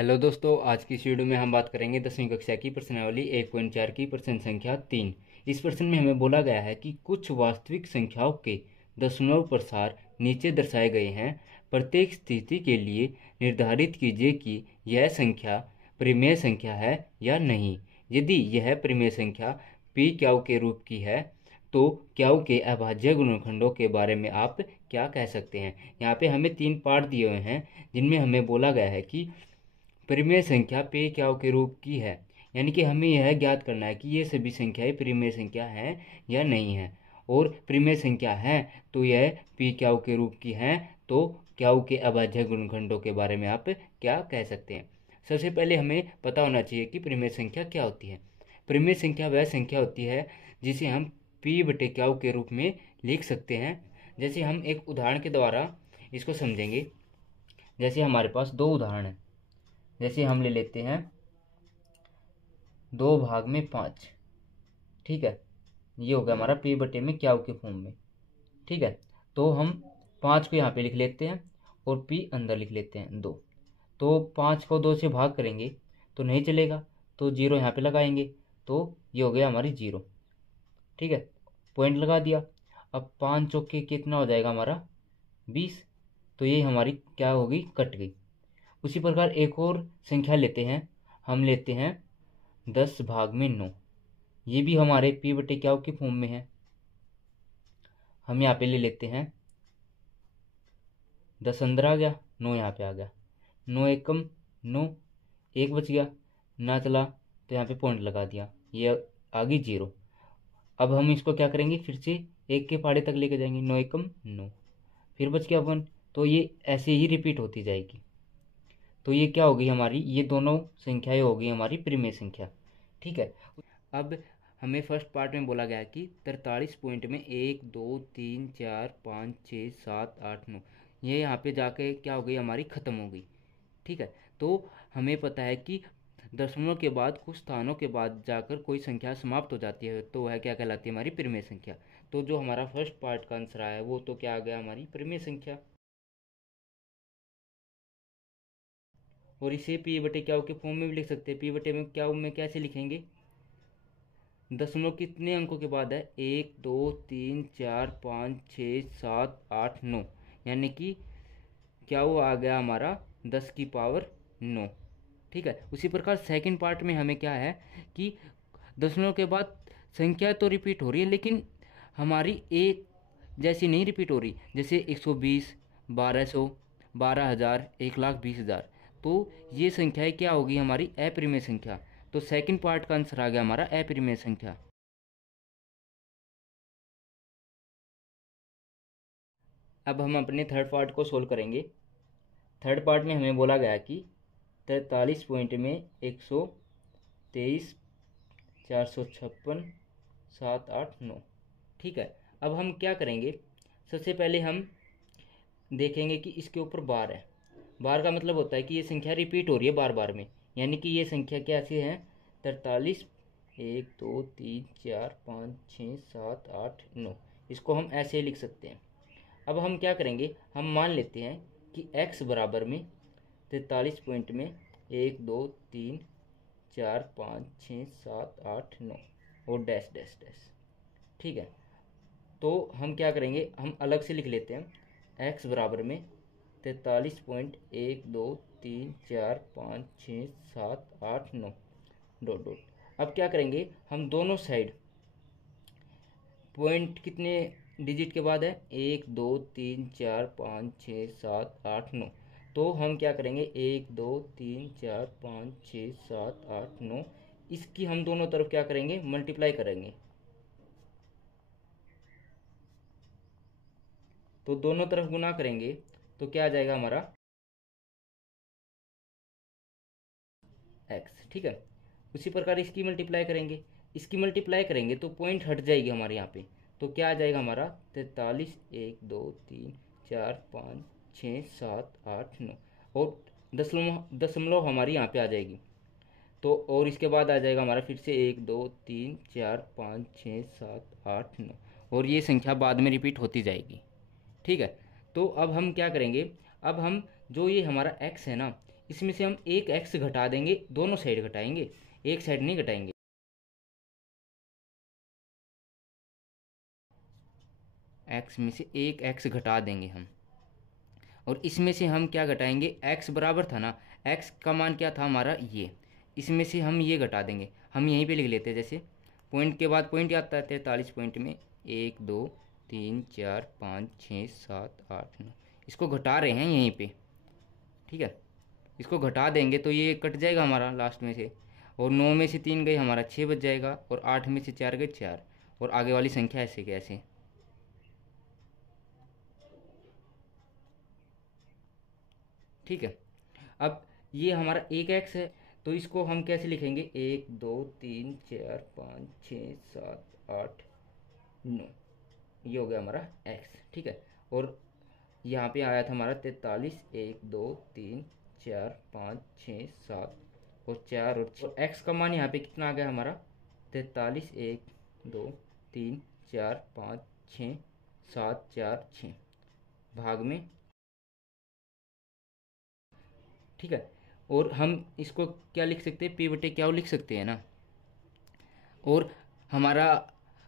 Hello दोस्तों, आज की इस वीडियो में हम बात करेंगे 10वीं कक्षा की प्रश्नावली 1.4 की प्रश्न संख्या 3। इस प्रश्न में हमें बोला गया है कि कुछ वास्तविक संख्याओं के दशमलव प्रसार नीचे दर्शाए गए हैं। प्रत्येक स्थिति के लिए निर्धारित कीजिए कि यह संख्या परिमेय संख्या है या नहीं। यदि यह परिमेय संख्या पी क्यू के रूप की है तो क्यू के अभाज्य गुणनखंडों के बारे में आप क्या कह सकते हैं। यहाँ पे हमें 3 पार्ट दिए हुए हैं जिनमें हमें बोला गया है कि परिमेय संख्या पे क्यू के रूप की है, यानी कि हमें यह ज्ञात करना है कि ये सभी संख्याएं परिमेय संख्या हैं या नहीं है। और परिमेय संख्या है तो यह पी क्यू के रूप की है, तो क्यू के अभाज्य गुणनखंडों के बारे में आप क्या कह सकते हैं। सबसे पहले हमें पता होना चाहिए कि परिमेय संख्या क्या होती है। परिमेय संख्या वह संख्या होती है जिसे हम पी बटे क्यू के रूप में लिख सकते हैं। जैसे हम एक उदाहरण के द्वारा इसको समझेंगे। जैसे हमारे पास 2 उदाहरण हैं। जैसे हम ले लेते हैं 2/5। ठीक है, ये हो गया हमारा पी बटे में क्यू के फॉर्म में। ठीक है, तो हम 5 को यहाँ पे लिख लेते हैं और पी अंदर लिख लेते हैं 2। तो 5 को 2 से भाग करेंगे तो नहीं चलेगा, तो 0 यहाँ पे लगाएंगे तो ये हो गया हमारी 0। ठीक है, पॉइंट लगा दिया। अब 5 चौके कितना हो जाएगा हमारा 20, तो ये हमारी क्या होगी, कट गई। उसी प्रकार एक और संख्या लेते हैं, हम लेते हैं 10/9। ये भी हमारे पी बटे क्यू के फॉर्म में है। हम यहाँ पे ले लेते हैं 10 अंदर आ गया, 9 यहाँ पे आ गया, 9 एकम 9, 1 बच गया, ना चला तो यहाँ पे पॉइंट लगा दिया, ये आ गई 0। अब हम इसको क्या करेंगे, फिर से 1 के पहाड़े तक लेके जाएंगे, 9 एकम 9, फिर बच गया 1। तो ये ऐसे ही रिपीट होती जाएगी। तो ये क्या होगी हमारी, ये दोनों संख्याएं होगी हमारी परिमेय संख्या। ठीक है, अब हमें फर्स्ट पार्ट में बोला गया है कि 43 पॉइंट में 1 2 3 4 5 6 7 8 9, ये यहाँ पे जाके क्या हो गई हमारी, ख़त्म हो गई। ठीक है, तो हमें पता है कि दशमलव के बाद कुछ स्थानों के बाद जाकर कोई संख्या समाप्त हो जाती है, तो वह क्या कहलाती है, हमारी परिमेय संख्या। तो जो हमारा फर्स्ट पार्ट का आंसर आया वो तो क्या आ गया, हमारी परिमेय संख्या। और इसे पी बटे क्यू के फॉर्म में भी लिख सकते हैं। पी बटे में क्यू में कैसे लिखेंगे, दशमलव कितने अंकों के बाद है, 1 2 3 4 5 6 7 8 9, यानी कि क्या वो आ गया हमारा 10⁻9। ठीक है, उसी प्रकार सेकंड पार्ट में हमें क्या है कि दशमलव के बाद संख्या तो रिपीट हो रही है लेकिन हमारी एक जैसी नहीं रिपीट हो रही। जैसे 120, 1200, 12,000, 1,20,000, तो ये संख्याएं क्या होगी, हमारी अपरिमेय संख्या। तो सेकंड पार्ट का आंसर आ गया हमारा अपरिमेय संख्या। अब हम अपने थर्ड पार्ट को सोल्व करेंगे। थर्ड पार्ट में हमें बोला गया कि 43 पॉइंट में 123, 456, 7 8 9। ठीक है, अब हम क्या करेंगे, सबसे पहले हम देखेंगे कि इसके ऊपर बार है। बार का मतलब होता है कि ये संख्या रिपीट हो रही है बार बार में, यानी कि ये संख्या कैसी है, 43, 1 2 3 4 5 6 7 8 9, इसको हम ऐसे लिख सकते हैं। अब हम क्या करेंगे, हम मान लेते हैं कि x बराबर में 43 पॉइंट में 1 2 3 4 5 6 7 8 9 और डैश डैश डैश। ठीक है, तो हम क्या करेंगे, हम अलग से लिख लेते हैं। x बराबर में 43.1 2 3 4 5 6 7 8 9 डॉट डॉट। अब क्या करेंगे, हम दोनों साइड पॉइंट कितने डिजिट के बाद है, 1 2 3 4 5 6 7 8 9, तो हम क्या करेंगे, 1 2 3 4 5 6 7 8 9, इसकी हम दोनों तरफ क्या करेंगे, मल्टीप्लाई करेंगे। तो दोनों तरफ गुना करेंगे तो क्या आ जाएगा हमारा x। ठीक है, उसी प्रकार इसकी मल्टीप्लाई करेंगे, इसकी मल्टीप्लाई करेंगे तो पॉइंट हट जाएगी हमारे यहाँ पे। तो क्या आ जाएगा हमारा 43, 1 2 3 4 5 6 7 8 9, और दशमलव हमारी यहाँ पे आ जाएगी। तो और इसके बाद आ जाएगा हमारा फिर से 1 2 3 4 5 6 7 8 9, और ये संख्या बाद में रिपीट होती जाएगी। ठीक है, तो अब हम क्या करेंगे, अब हम जो ये हमारा x है ना, इसमें से हम एक एक्स घटा देंगे, दोनों साइड घटाएंगे, एक साइड नहीं घटाएंगे। एक्स में से एक एक्स घटा देंगे हम, और इसमें से हम क्या घटाएंगे, एक्स बराबर था ना, एक्स का मान क्या था हमारा ये, इसमें से हम ये घटा देंगे। हम यहीं पे लिख लेते हैं, जैसे पॉइंट के बाद पॉइंट आता है 43 पॉइंट में 1 2 3 4 5 6 7 8 9, इसको घटा रहे हैं यहीं पे, ठीक है। इसको घटा देंगे तो ये कट जाएगा हमारा लास्ट में से, और 9 में से 3 गए हमारा 6 बच जाएगा, और 8 में से 4 गए 4, और आगे वाली संख्या ऐसे कैसे, ठीक है। अब ये हमारा एक एक्स है, तो इसको हम कैसे लिखेंगे, 1 2 3 4 5 6 7 8 9, ये हो गया हमारा एक्स, ठीक है। और यहाँ पे आया था हमारा 43, 1 2 3 4 5 6 7 और 4, और एक्स का मान यहाँ पे कितना आ गया हमारा, 43, 1 2 3 4 5 6 7 4 6 भाग में, ठीक है। और हम इसको क्या लिख सकते हैं, पी बटे क्या लिख सकते हैं ना। और हमारा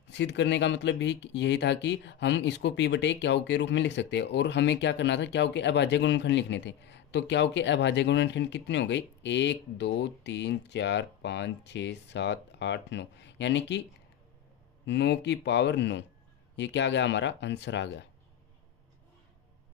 सिद्ध करने का मतलब भी यही था कि हम इसको पी बटे क्याऊ के रूप में लिख सकते हैं, और हमें क्या करना था, क्याऊ के अभाज्य गुणनखंड लिखने थे। तो क्याऊ के अभाज्य गुणनखंड कितने हो गए, 1 2 3 4 5 6 7 8 9, यानी कि 9 की पावर 9, ये क्या आ गया हमारा आंसर आ गया।